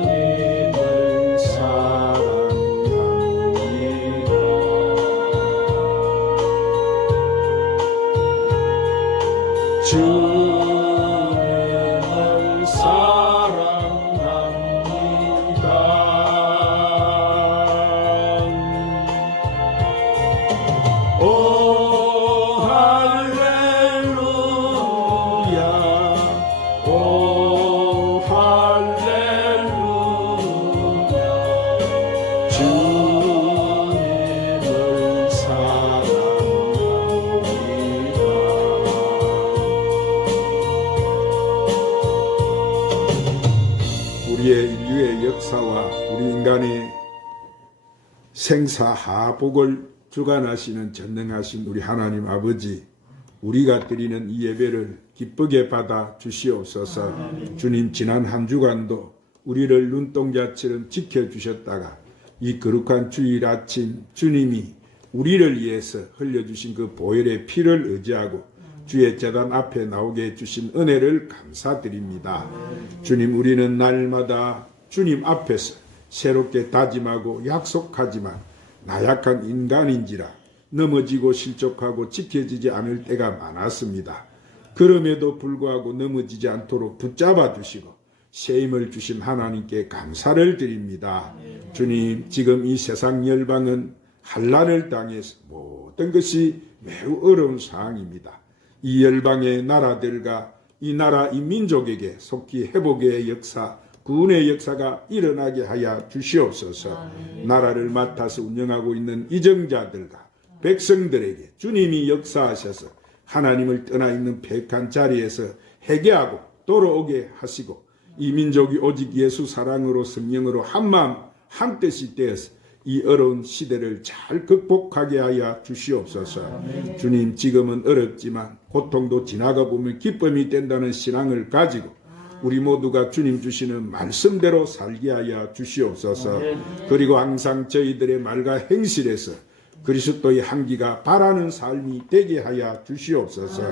주님을 사랑합니다. 주님을 사랑합니다. 오 할렐루야, 오 할렐루야, 주님을 사랑합니다. 우리의 인류의 역사와 우리 인간의 생사하복을 주관하시는 전능하신 우리 하나님 아버지, 우리가 드리는 이 예배를 기쁘게 받아 주시옵소서. 주님, 지난 한 주간도 우리를 눈동자처럼 지켜주셨다가 이 거룩한 주일 아침 주님이 우리를 위해서 흘려주신 그 보혈의 피를 의지하고 주의 제단 앞에 나오게 해주신 은혜를 감사드립니다. 주님, 우리는 날마다 주님 앞에서 새롭게 다짐하고 약속하지만 나약한 인간인지라 넘어지고 실족하고 지켜지지 않을 때가 많았습니다. 그럼에도 불구하고 넘어지지 않도록 붙잡아 주시고 새 힘을 주신 하나님께 감사를 드립니다. 주님, 지금 이 세상 열방은 환난을 당해서 모든 것이 매우 어려운 상황입니다. 이 열방의 나라들과 이 나라 이 민족에게 속히 회복의 역사, 구원의 역사가 일어나게 하여 주시옵소서. 나라를 맡아서 운영하고 있는 이정자들과 백성들에게 주님이 역사하셔서 하나님을 떠나 있는 폐역한 자리에서 회개하고 돌아오게 하시고 이 민족이 오직 예수 사랑으로 성령으로 한마음 한뜻이 되어서 이 어려운 시대를 잘 극복하게 하여 주시옵소서. 주님, 지금은 어렵지만 고통도 지나가 보면 기쁨이 된다는 신앙을 가지고 우리 모두가 주님 주시는 말씀대로 살게 하여 주시옵소서. 그리고 항상 저희들의 말과 행실에서 그리스도의 향기가 바라는 삶이 되게 하여 주시옵소서.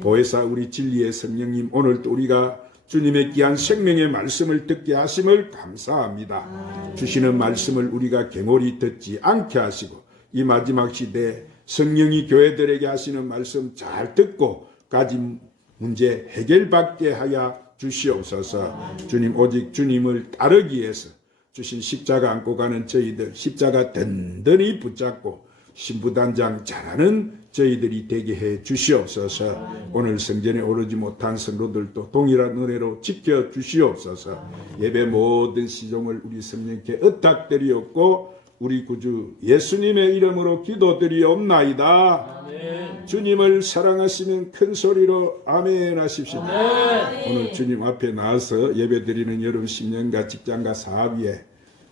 보혜사 우리 진리의 성령님, 오늘도 우리가 주님의 귀한 생명의 말씀을 듣게 하심을 감사합니다. 주시는 말씀을 우리가 경홀히 듣지 않게 하시고 이 마지막 시대에 성령이 교회들에게 하시는 말씀 잘 듣고 가진 문제 해결받게 하여 주시옵소서. 주님, 오직 주님을 따르기 위해서 주신 십자가 안고 가는 저희들, 십자가 든든히 붙잡고 신부단장 잘하는 저희들이 되게 해 주시옵소서. 오늘 성전에 오르지 못한 성도들도 동일한 은혜로 지켜 주시옵소서. 예배 모든 시종을 우리 성령께 의탁드리옵고 우리 구주 예수님의 이름으로 기도드리옵나이다. 아멘. 주님을 사랑하시는 큰 소리로 아멘 하십시오. 아멘. 오늘 주님 앞에 나와서 예배드리는 여러분 심령과 직장과 사업 위에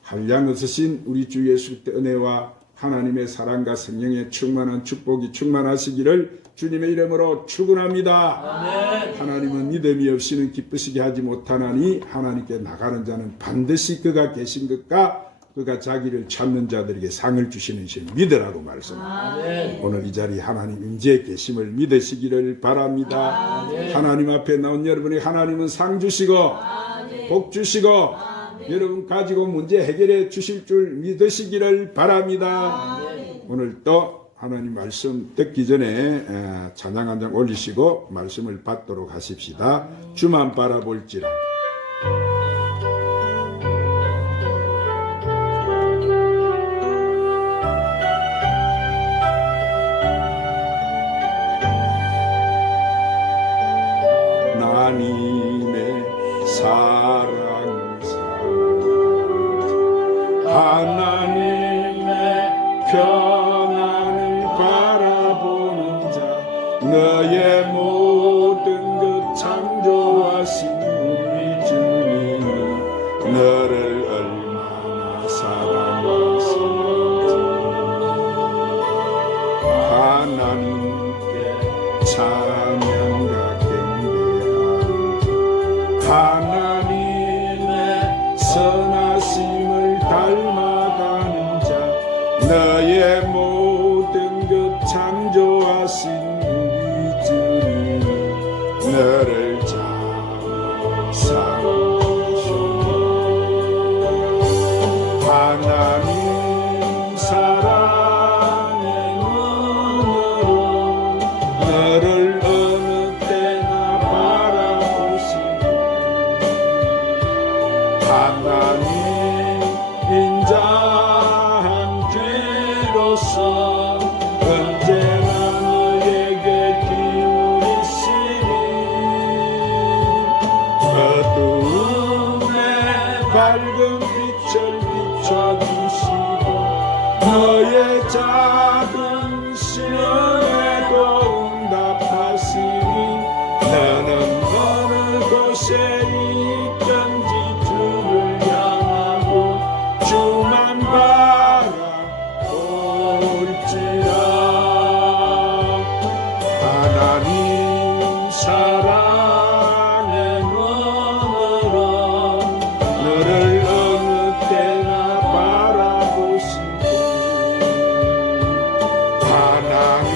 한량 없으신 우리 주 예수 그리스도의 은혜와 하나님의 사랑과 성령의 충만한 축복이 충만하시기를 주님의 이름으로 축원합니다. 아멘. 하나님은 믿음이 없이는 기쁘시게 하지 못하나니 하나님께 나가는 자는 반드시 그가 계신 것과 그가 자기를 찾는 자들에게 상을 주시는 신 믿으라고 말씀합니다. 오늘 이 자리에 하나님 임재에 계심을 믿으시기를 바랍니다. 아멘. 하나님 앞에 나온 여러분이 하나님은 상 주시고 아멘. 복 주시고 아멘. 여러분 가지고 문제 해결해 주실 줄 믿으시기를 바랍니다. 아멘. 오늘 또 하나님 말씀 듣기 전에 찬양 한 장 올리시고 말씀을 받도록 하십시다. 주만 바라볼지라. 하나님의 사랑 하나님의 평안을 바라보는 자 너의 모든 것 창조하신 우리 주님이 너를 얼마나 사랑하시는지 하나님께 찬양과 하나님의 선하심을 닮아가는 자 너의 모든 것 창조하신 우리 주님 너를 잘 사랑하시는지 하나님 인자한 뒤로서 언제나 너에게 기울이시니 어두움에 밝은 빛을 비춰주시고 너의 작은 시험에도 응답하시니 너는 어느 곳에 있든지 주를 향하고 주만 바라볼지라. 하나님 사랑의 눈으로 너를 어느 때나 바라보시고 하나님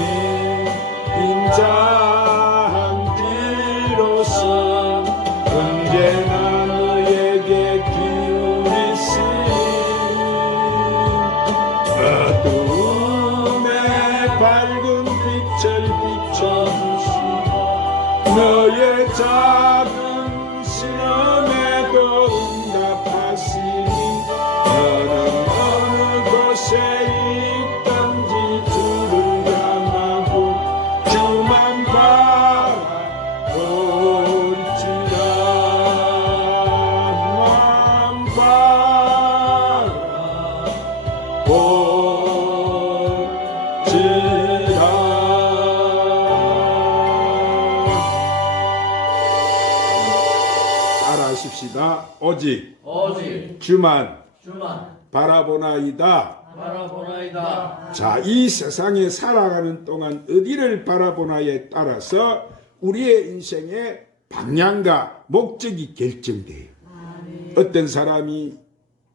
인자한 뒤로서 언제나 너에게 기울이시니 어두움에 밝은 빛을 비춰주시고 너의 작은 시험에도 응답하시니 너는 어느 곳에 있든지 주를 향하고 주만 바라볼지라. 따라하십시다. 오직 주만 바라보나이다. 자, 이 세상에 살아가는 동안 어디를 바라보나에 따라서 우리의 인생의 방향과 목적이 결정돼요. 어떤 사람이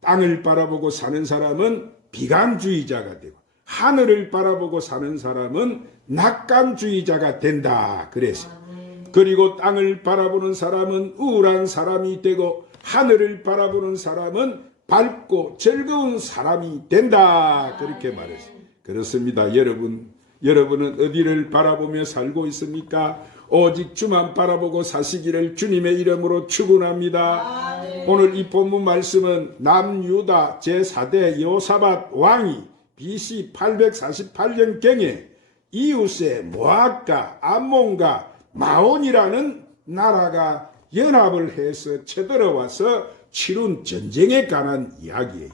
땅을 바라보고 사는 사람은 비관주의자가 되고 하늘을 바라보고 사는 사람은 낙관주의자가 된다. 그리고 땅을 바라보는 사람은 우울한 사람이 되고 하늘을 바라보는 사람은 밝고 즐거운 사람이 된다. 그렇게 말했어요. 그렇습니다. 여러분은 어디를 바라보며 살고 있습니까? 오직 주만 바라보고 사시기를 주님의 이름으로 축원합니다. 오늘 이 본문 말씀은 남유다 제4대 여호사밧 왕이 BC 848년경에 이웃의 모압과 암몬과 마온이라는 나라가 연합을 해서 쳐들어와서 치룬 전쟁에 관한 이야기예요.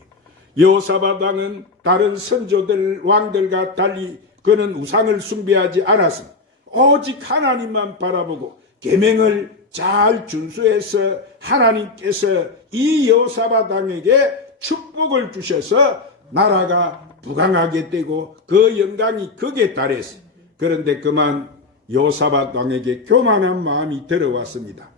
여호사밧 왕은 다른 선조들 왕들과 달리 그는 우상을 숭배하지 않았습니다. 오직 하나님만 바라보고 계명을 잘 준수해서 하나님께서 이 여호사밧 왕에게 축복을 주셔서 나라가 부강하게 되고 그 영광이 극에 달했어요. 그런데 그만 여호사밧 왕에게 교만한 마음이 들어왔습니다.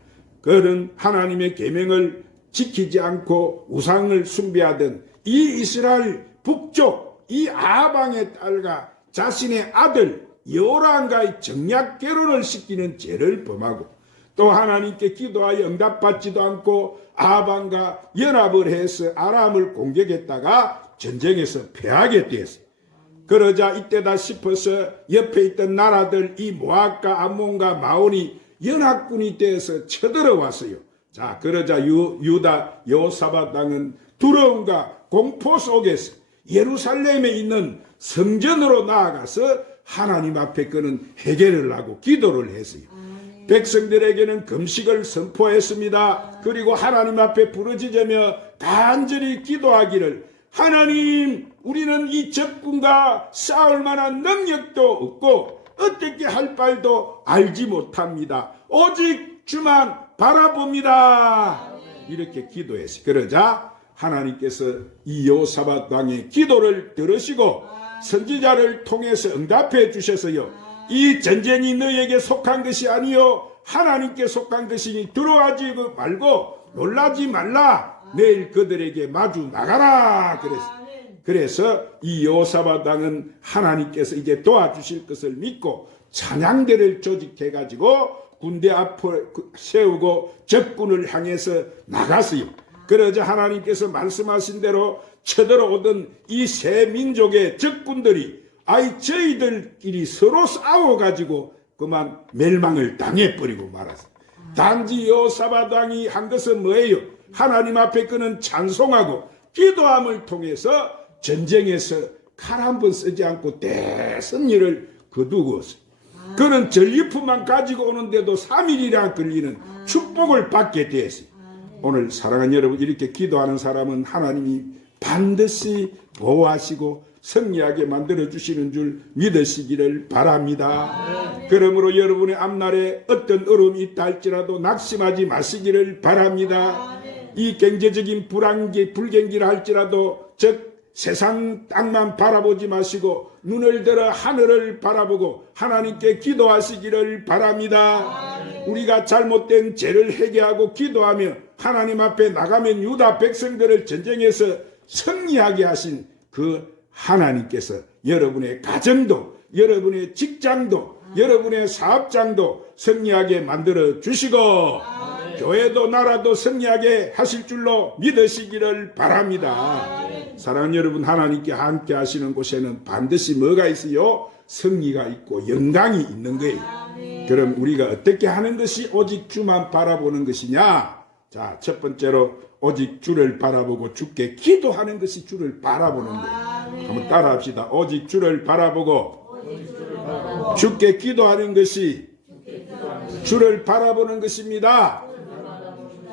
그는 하나님의 계명을 지키지 않고 우상을 숭배하던 이 이스라엘 북쪽 이 아합 왕의 딸과 자신의 아들 여호람과의 정략 결혼을 시키는 죄를 범하고 또 하나님께 기도하여 응답받지도 않고 아합 왕과 연합을 해서 아람을 공격했다가 전쟁에서 패하게 되었어요. 그러자 이때다 싶어서 옆에 있던 나라들 이 모압과 암몬과 마온이 연합군이 되어서 쳐들어왔어요. 자, 그러자 유다 여호사밧 왕은 두려움과 공포 속에서 예루살렘에 있는 성전으로 나아가서 하나님 앞에 그는 해결을 하고 기도를 했어요. 백성들에게는 금식을 선포했습니다. 그리고 하나님 앞에 부르짖으며 간절히 기도하기를 하나님, 우리는 이 적군과 싸울 만한 능력도 없고 어떻게 할 바도 알지 못합니다. 오직 주만 바라봅니다. 이렇게 기도했어요. 그러자 하나님께서 이 여호사밧 왕의 기도를 들으시고 선지자를 통해서 응답해 주셔서요. 이 전쟁이 너에게 속한 것이 아니요 하나님께 속한 것이니 두려워하지 말고 놀라지 말라. 내일 그들에게 마주 나가라. 그래서 이 여호사밧 왕은 하나님께서 이제 도와주실 것을 믿고 찬양대를 조직해 가지고 군대 앞을 세우고 적군을 향해서 나갔어요. 그러자 하나님께서 말씀하신 대로 쳐들어오던 이 세 민족의 적군들이 저희들끼리 서로 싸워가지고 그만 멸망을 당해버리고 말았어요. 단지 여호사밧 왕이 한 것은 뭐예요? 하나님 앞에 그는 찬송하고 기도함을 통해서 전쟁에서 칼 한 번 쓰지 않고 대승리를 거두었어요. 그는 전리품만 가지고 오는데도 3일이나 걸리는 축복을 받게 되었어요. 오늘 사랑하는 여러분, 이렇게 기도하는 사람은 하나님이 반드시 보호하시고 승리하게 만들어주시는 줄 믿으시기를 바랍니다. 그러므로 여러분의 앞날에 어떤 어려움이 있다 할지라도 낙심하지 마시기를 바랍니다. 이 경제적인 불경기를 할지라도 즉 세상 땅만 바라보지 마시고 눈을 들어 하늘을 바라보고 하나님께 기도하시기를 바랍니다. 우리가 잘못된 죄를 회개하고 기도하며 하나님 앞에 나가면 유다 백성들을 전쟁에서 승리하게 하신 그 하나님께서 여러분의 가정도, 여러분의 직장도, 여러분의 사업장도 승리하게 만들어 주시고 교회도 나라도 승리하게 하실 줄로 믿으시기를 바랍니다. 사랑하는 여러분, 하나님께 함께 하시는 곳에는 반드시 뭐가 있어요? 승리가 있고 영광이 있는 거예요. 그럼 우리가 어떻게 하는 것이 오직 주만 바라보는 것이냐? 자, 첫 번째로 오직 주를 바라보고 주께 기도하는 것이 주를 바라보는 거예요. 한번 따라합시다. 오직 주를 바라보고 주께 기도하는 것이 주를 바라보는 것입니다.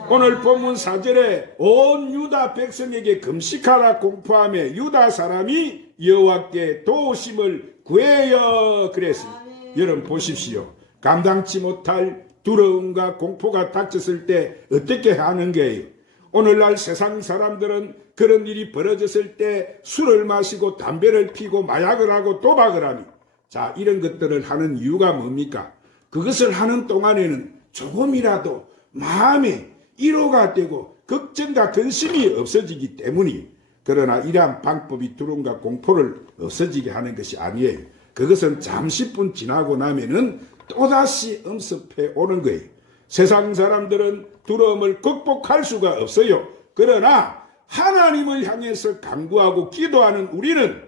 오늘 본문 4절에 온 유다 백성에게 금식하라 공포하며 유다 사람이 여호와께 도우심을 구해요 그랬어요. 여러분 보십시오. 감당치 못할 두려움과 공포가 닥쳤을 때 어떻게 하는 거예요? 오늘날 세상 사람들은 그런 일이 벌어졌을 때 술을 마시고 담배를 피고 마약을 하고 도박을 하며 자, 이런 것들을 하는 이유가 뭡니까? 그것을 하는 동안에는 조금이라도 마음에 위로가 되고 걱정과 근심이 없어지기 때문이에요. 그러나 이러한 방법이 두려움과 공포를 없어지게 하는 것이 아니에요. 그것은 잠시뿐 지나고 나면은 또다시 엄습해 오는 거예요. 세상 사람들은 두려움을 극복할 수가 없어요. 그러나 하나님을 향해서 간구하고 기도하는 우리는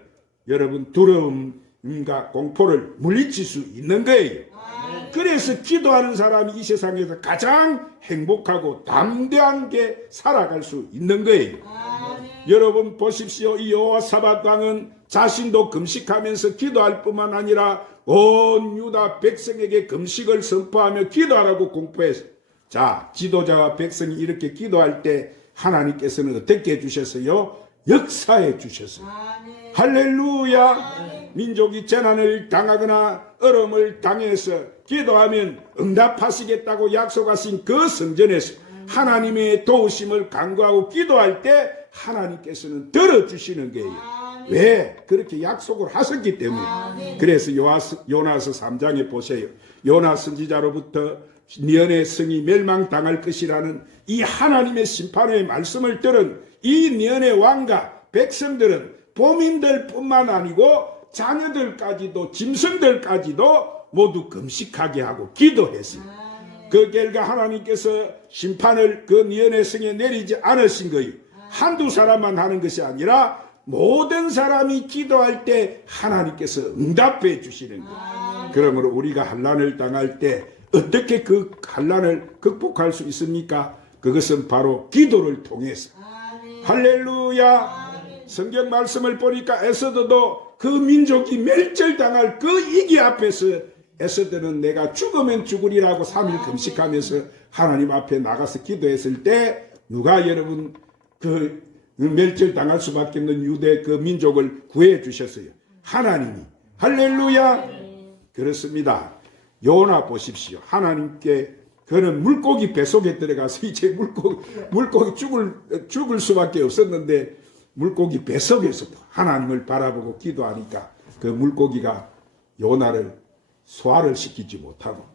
여러분 두려움과 공포를 물리칠 수 있는 거예요. 그래서 기도하는 사람이 이 세상에서 가장 행복하고 담대하게 살아갈 수 있는 거예요. 여러분 보십시오. 이 여호사밧 왕은 자신도 금식하면서 기도할 뿐만 아니라 온 유다 백성에게 금식을 선포하며 기도하라고 공포했어요. 자, 지도자와 백성이 이렇게 기도할 때 하나님께서는 어떻게 해주셨어요? 역사해 주셨어요. 할렐루야. 민족이 재난을 당하거나 어려움을 당해서 기도하면 응답하시겠다고 약속하신 그 성전에서 하나님의 도우심을 간구하고 기도할 때 하나님께서는 들어주시는 거예요. 왜? 그렇게 약속을 하셨기 때문에. 그래서 요나서 3장에 보세요. 요나 선지자로부터 니은의 성이 멸망당할 것이라는 이 하나님의 심판의 말씀을 들은 이 니은의 왕과 백성들은 보민들 뿐만 아니고 자녀들까지도 짐승들까지도 모두 금식하게 하고 기도했어요. 그 결과 하나님께서 심판을 그 니은의 성에 내리지 않으신 거예요. 한두 사람만 하는 것이 아니라 모든 사람이 기도할 때 하나님께서 응답해 주시는 거예요. 그러므로 우리가 환난을 당할 때 어떻게 그 환난을 극복할 수 있습니까? 그것은 바로 기도를 통해서. 할렐루야. 성경 말씀을 보니까 에스더도 그 민족이 멸절당할 그 위기 앞에서 에스더는 내가 죽으면 죽으리라고 3일 금식하면서 하나님 앞에 나가서 기도했을 때 누가 여러분 그 멸절당할 수밖에 없는 유대 그 민족을 구해 주셨어요. 하나님이. 할렐루야. 그렇습니다. 요나 보십시오. 하나님께 그는 물고기 뱃속에 들어가서 이제 물고기 죽을 수밖에 없었는데 물고기 뱃속에서도 하나님을 바라보고 기도하니까 그 물고기가 요나를 소화를 시키지 못하고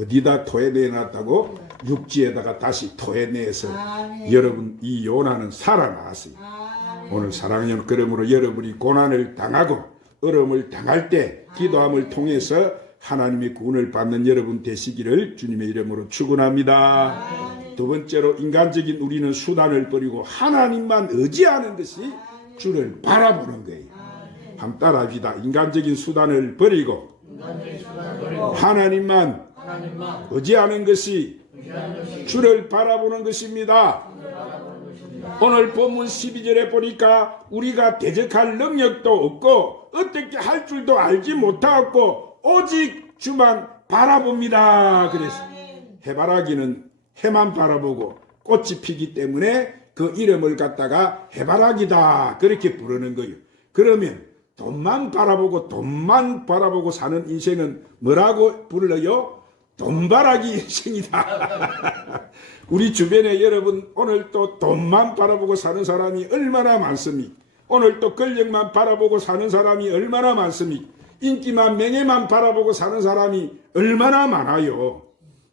어디다 토해내놨다고? 육지에다가 다시 토해내서 여러분 이 요나는 살아나왔어요. 오늘 사랑하는 여러분, 그러므로 여러분이 고난을 당하고 어려움을 당할 때 기도함을 통해서 하나님의 구원을 받는 여러분 되시기를 주님의 이름으로 축원합니다. 두 번째로 인간적인 우리는 수단을 버리고 하나님만 의지하는 것이 주를 바라보는 거예요. 한번 따라합시다. 인간적인 수단을 버리고 하나님만 의지하는 것이 주를 바라보는 것입니다. 오늘 본문 12절에 보니까 우리가 대적할 능력도 없고 어떻게 할 줄도 알지 못하고 오직 주만 바라봅니다. 그래서 해바라기는 해만 바라보고 꽃이 피기 때문에 그 이름을 갖다가 해바라기다 그렇게 부르는 거예요. 그러면 돈만 바라보고 사는 인생은 뭐라고 불러요? 돈바라기 인생이다. 우리 주변에 여러분 오늘 또 돈만 바라보고 사는 사람이 얼마나 많습니까? 오늘 또 권력만 바라보고 사는 사람이 얼마나 많습니까? 인기만 명예만 바라보고 사는 사람이 얼마나 많아요.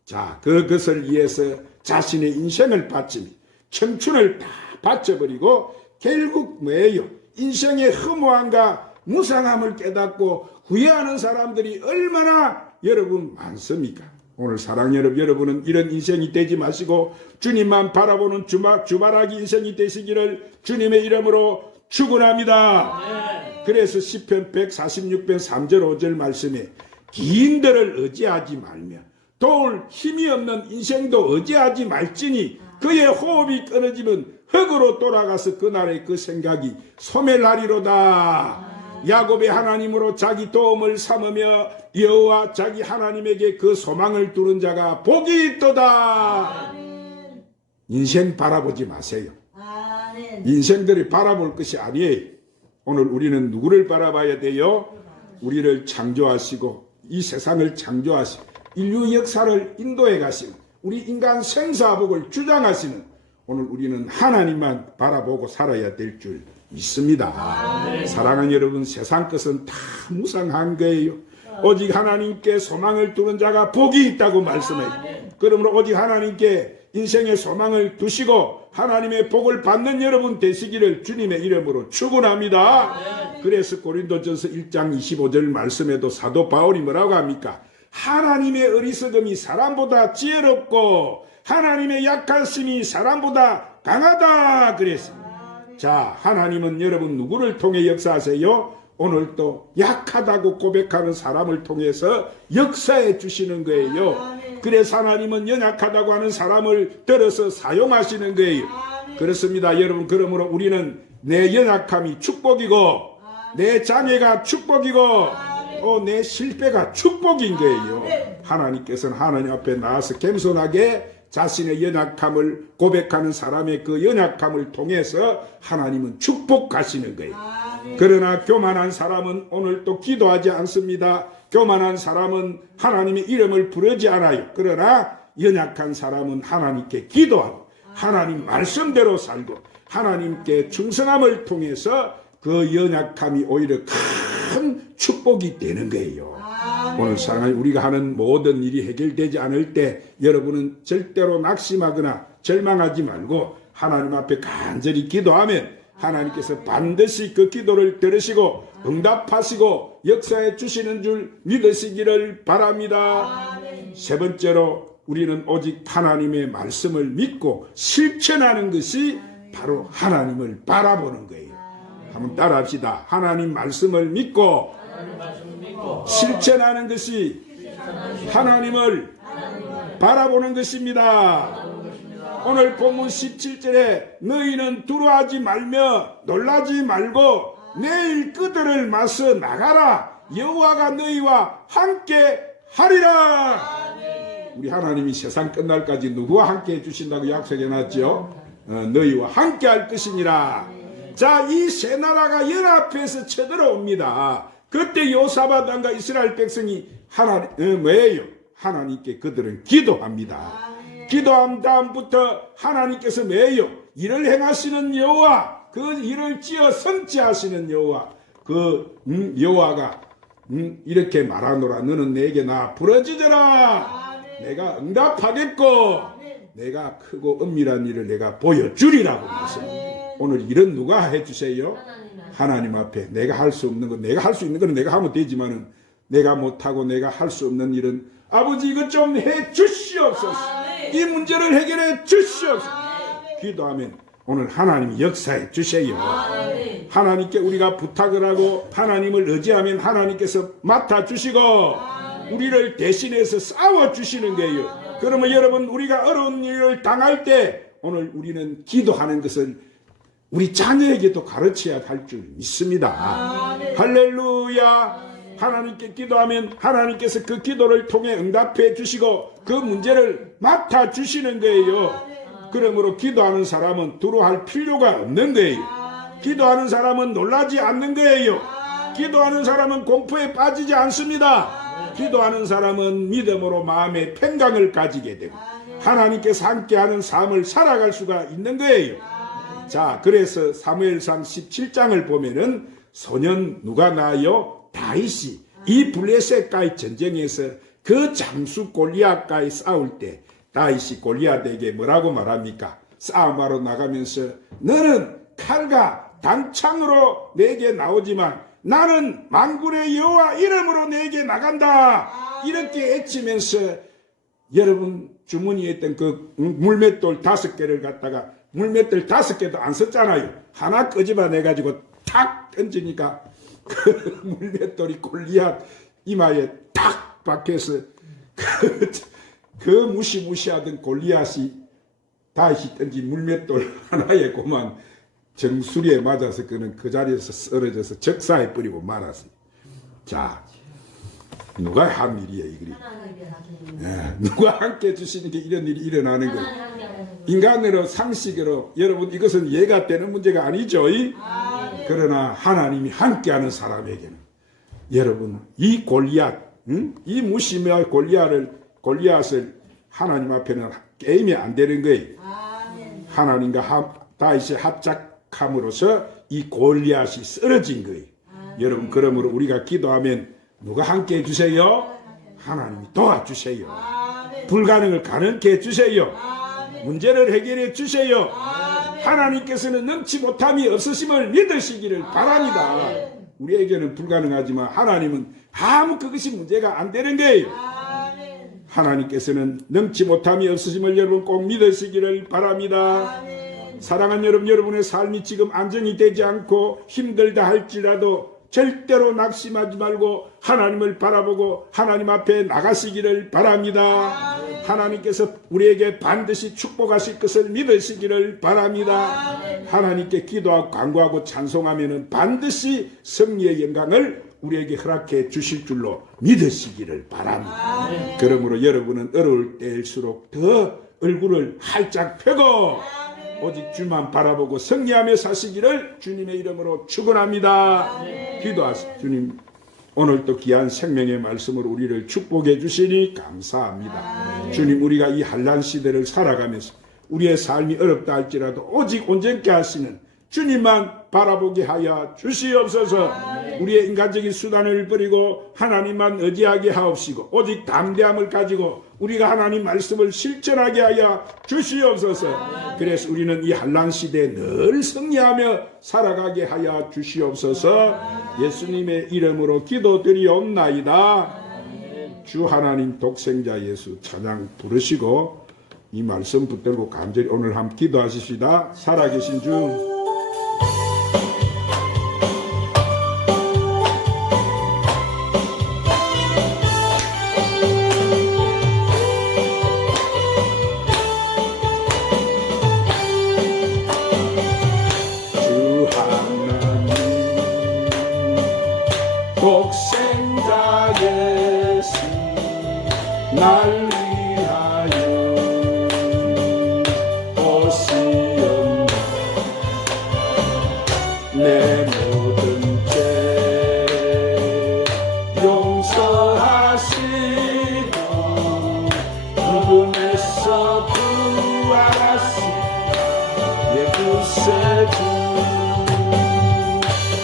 자, 그것을 위해서 자신의 인생을 바치며 청춘을 다 바쳐버리고 결국 뭐예요? 인생의 허무함과 무상함을 깨닫고 후회하는 사람들이 얼마나 여러분 많습니까? 오늘 사랑 여러분은 이런 인생이 되지 마시고 주님만 바라보는 주바라기 인생이 되시기를 주님의 이름으로 축원합니다. 그래서 시편 146편 3절 5절 말씀에 기인들을 의지하지 말며 도울 힘이 없는 인생도 의지하지 말지니 그의 호흡이 끊어지면 흙으로 돌아가서 그날의 그 생각이 소멸하리로다. 야곱의 하나님으로 자기 도움을 삼으며 여호와 자기 하나님에게 그 소망을 두는 자가 복이 있도다. 인생 바라보지 마세요. 인생들이 바라볼 것이 아니에요. 오늘 우리는 누구를 바라봐야 돼요? 우리를 창조하시고 이 세상을 창조하시고 인류 역사를 인도해 가시는 우리 인간 생사복을 주장하시는 오늘 우리는 하나님만 바라보고 살아야 될 줄 믿습니다. 사랑하는 여러분, 세상 것은 다 무상한 거예요. 오직 하나님께 소망을 두는 자가 복이 있다고 말씀해요. 그러므로 오직 하나님께 인생의 소망을 두시고 하나님의 복을 받는 여러분 되시기를 주님의 이름으로 축원합니다. 그래서 고린도전서 1장 25절 말씀에도 사도 바울이 뭐라고 합니까? 하나님의 어리석음이 사람보다 지혜롭고 하나님의 약하심이 사람보다 강하다 그랬습니다. 자, 하나님은 여러분 누구를 통해 역사하세요? 오늘 또 약하다고 고백하는 사람을 통해서 역사해 주시는 거예요. 그래서 하나님은 연약하다고 하는 사람을 들어서 사용하시는 거예요. 그렇습니다. 여러분, 그러므로 우리는 내 연약함이 축복이고 내 장애가 축복이고 내 실패가 축복인 거예요. 하나님께서는 하나님 앞에 나와서 겸손하게 자신의 연약함을 고백하는 사람의 그 연약함을 통해서 하나님은 축복하시는 거예요. 그러나 교만한 사람은 오늘 또 기도하지 않습니다. 교만한 사람은 하나님의 이름을 부르지 않아요. 그러나 연약한 사람은 하나님께 기도하고 하나님 말씀대로 살고 하나님께 충성함을 통해서 그 연약함이 오히려 큰 축복이 되는 거예요. 오늘 사랑하는 우리가 하는 모든 일이 해결되지 않을 때 여러분은 절대로 낙심하거나 절망하지 말고 하나님 앞에 간절히 기도하면 하나님께서 반드시 그 기도를 들으시고 응답하시고 역사해 주시는 줄 믿으시기를 바랍니다. 세 번째로 우리는 오직 하나님의 말씀을 믿고 실천하는 것이 바로 하나님을 바라보는 거예요. 한번 따라합시다. 하나님 말씀을 믿고 실천하는 것이 하나님을 바라보는 것입니다. 오늘 본문 17절에 너희는 두려워하지 말며 놀라지 말고 내일 그들을 맞서 나가라. 여호와가 너희와 함께 하리라. 우리 하나님이 세상 끝날까지 누구와 함께 해주신다고 약속해놨죠? 너희와 함께 할 것이니라. 자, 이 세 나라가 연합해서 쳐들어옵니다. 그때 요사밧 왕과 이스라엘 백성이 뭐예요? 하나님께 그들은 기도합니다. 기도한 다음부터 하나님께서 뭐예요? 일을 행하시는 여호와, 그 일을 지어 성취하시는 여호와, 그 여호와가 이렇게 말하노라. 너는 내게 나 부르짖으라. 내가 응답하겠고 내가 크고 은밀한 일을 내가 보여주리라고 말씀합니다. 오늘 일은 누가 해주세요? 하나님 앞에 내가 할 수 없는 건 내가 할 수 있는 건 내가 하면 되지만은 내가 못하고 내가 할 수 없는 일은 아버지 이것 좀 해 주시옵소서. 이 문제를 해결해 주시옵소서. 기도하면 오늘 하나님이 역사해 주세요. 하나님께 우리가 부탁을 하고 하나님을 의지하면 하나님께서 맡아주시고 우리를 대신해서 싸워주시는 거예요. 그러면 여러분 우리가 어려운 일을 당할 때 오늘 우리는 기도하는 것을 우리 자녀에게도 가르쳐야 할 줄 믿습니다. 할렐루야. 하나님께 기도하면 하나님께서 그 기도를 통해 응답해 주시고 그 문제를 맡아 주시는 거예요. 그러므로 기도하는 사람은 두려워할 필요가 없는 거예요. 기도하는 사람은 놀라지 않는 거예요. 기도하는 사람은 공포에 빠지지 않습니다. 기도하는 사람은 믿음으로 마음의 평강을 가지게 되고 하나님께서 함께하는 삶을 살아갈 수가 있는 거예요. 자, 그래서 사무엘상 17장을 보면은 소년 누가 나요? 다윗이 이 블레셋과의 전쟁에서 그 장수 골리앗과의 싸울 때 다윗이 골리앗에게 뭐라고 말합니까? 싸움하러 나가면서 너는 칼과 단창으로 내게 나오지만 나는 만군의 여호와 이름으로 내게 나간다. 이렇게 외치면서 여러분 주머니에 있던 그 물맷돌 5개를 갖다가 물맷돌 5개도 안 썼잖아요. 하나 끄집어내가지고 탁 던지니까 그 물맷돌이 골리앗 이마에 탁 박혀서 그 무시무시하던 골리앗이 다윗이 던진 물맷돌 하나에 고만 정수리에 맞아서 그는 그 자리에서 쓰러져서 적사에 뿌리고 말았어요. 자, 누가 한 일이에요, 이글이? 누가 함께 해주시는 게 이런 일이 일어나는 거예요. 인간으로 상식으로 여러분 이것은 이해가 되는 문제가 아니죠. 그러나 하나님이 함께하는 사람에게는 여러분 이 골리앗, 이 무시무시한 골리앗을 하나님 앞에는 게임이 안 되는 거예요. 하나님과 다윗이 합작함으로써 이 골리앗이 쓰러진 거예요. 여러분 그러므로 우리가 기도하면 누가 함께 해주세요? 하나님이 도와주세요. 불가능을 가능케 해주세요. 문제를 해결해 주세요. 하나님께서는 능치 못함이 없으심을 믿으시기를 바랍니다. 우리에게는 불가능하지만 하나님은 아무 그것이 문제가 안 되는 거예요. 하나님께서는 능치 못함이 없으심을 여러분 꼭 믿으시기를 바랍니다. 사랑하는 여러분, 여러분의 삶이 지금 안정이 되지 않고 힘들다 할지라도 절대로 낙심하지 말고 하나님을 바라보고 하나님 앞에 나가시기를 바랍니다. 하나님께서 우리에게 반드시 축복하실 것을 믿으시기를 바랍니다. 하나님께 기도하고 간구하고 찬송하면 반드시 승리의 영광을 우리에게 허락해 주실 줄로 믿으시기를 바랍니다. 그러므로 여러분은 어려울 때일수록 더 얼굴을 활짝 펴고 오직 주만 바라보고 승리하며 사시기를 주님의 이름으로 축원합니다. 기도하세요. 주님, 오늘도 귀한 생명의 말씀으로 우리를 축복해 주시니 감사합니다. 주님, 우리가 이 한란 시대를 살아가면서 우리의 삶이 어렵다 할지라도 오직 온전케 하시는 주님만 바라보게 하여 주시옵소서. 우리의 인간적인 수단을 버리고 하나님만 의지하게 하옵시고 오직 담대함을 가지고 우리가 하나님 말씀을 실천하게 하여 주시옵소서. 그래서 우리는 이 한란 시대에 늘 승리하며 살아가게 하여 주시옵소서. 예수님의 이름으로 기도드리옵나이다. 주 하나님 독생자 예수 찬양 부르시고 이 말씀 붙들고 간절히 오늘 함께 기도하십시다. 살아계신 주 독생자 예수 날 위하여 오시옵나 내 모든 죄 용서하시고 죽음에서 부활하신 내 구세주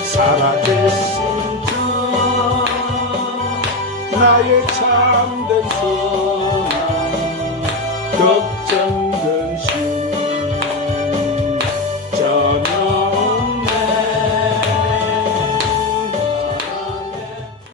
살아계신 나의 참된 소망 걱정들